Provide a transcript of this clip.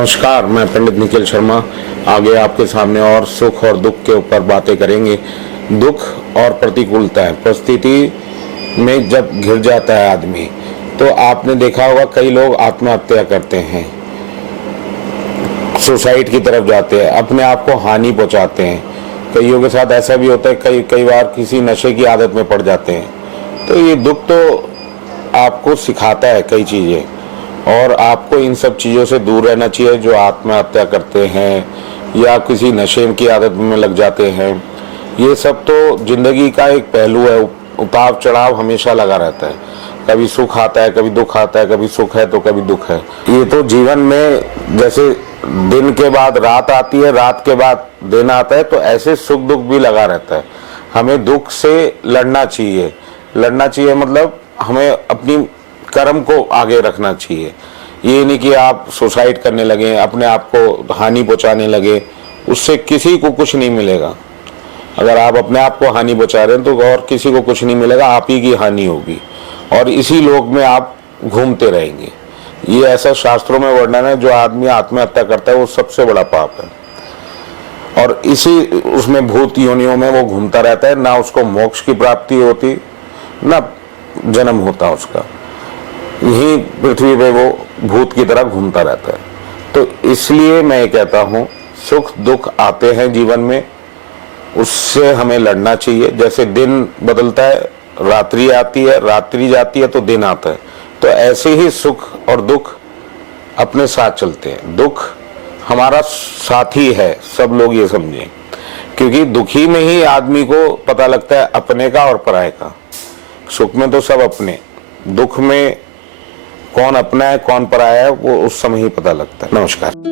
नमस्कार, मैं पंडित निखिल शर्मा आगे आपके सामने और सुख और दुख के ऊपर बातें करेंगे। दुख और प्रतिकूलता है, परिस्थिति में जब घिर जाता है आदमी, तो आपने देखा होगा कई लोग आत्महत्या करते हैं, सुसाइड की तरफ जाते हैं, अपने आप को हानि पहुंचाते हैं। कईयों के साथ ऐसा भी होता है, कई बार किसी नशे की आदत में पड़ जाते हैं। तो ये दुख तो आपको सिखाता है कई चीज़ें, और आपको इन सब चीज़ों से दूर रहना चाहिए। जो आत्महत्या करते हैं या किसी नशे की आदत में लग जाते हैं, ये सब तो जिंदगी का एक पहलू है। उतार चढ़ाव हमेशा लगा रहता है, कभी सुख आता है, कभी दुख आता है, कभी सुख है तो कभी दुख है। ये तो जीवन में जैसे दिन के बाद रात आती है, रात के बाद दिन आता है, तो ऐसे सुख दुख भी लगा रहता है। हमें दुख से लड़ना चाहिए। मतलब हमें अपनी कर्म को आगे रखना चाहिए। ये नहीं कि आप सुसाइड करने लगे, अपने आप को हानि पहुंचाने लगे, उससे किसी को कुछ नहीं मिलेगा। अगर आप अपने आप को हानि पहुंचा रहे हैं तो और किसी को कुछ नहीं मिलेगा, आप ही की हानि होगी और इसी लोक में आप घूमते रहेंगे। ये ऐसा शास्त्रों में वर्णन है, जो आदमी आत्महत्या करता है वो सबसे बड़ा पाप है, और इसी उसमें भूत योनियों में वो घूमता रहता है। ना उसको मोक्ष की प्राप्ति होती, ना जन्म होता उसका, यही पृथ्वी पे वो भूत की तरह घूमता रहता है। तो इसलिए मैं कहता हूँ, सुख दुख आते हैं जीवन में, उससे हमें लड़ना चाहिए। जैसे दिन बदलता है, रात्रि आती है, रात्रि जाती है तो दिन आता है, तो ऐसे ही सुख और दुख अपने साथ चलते हैं। दुख हमारा साथी है, सब लोग ये समझें, क्योंकि दुखी में ही आदमी को पता लगता है अपने का और पराये का। सुख में तो सब अपने, दुख में कौन अपना है कौन पराया है वो उस समय ही पता लगता है। नमस्कार।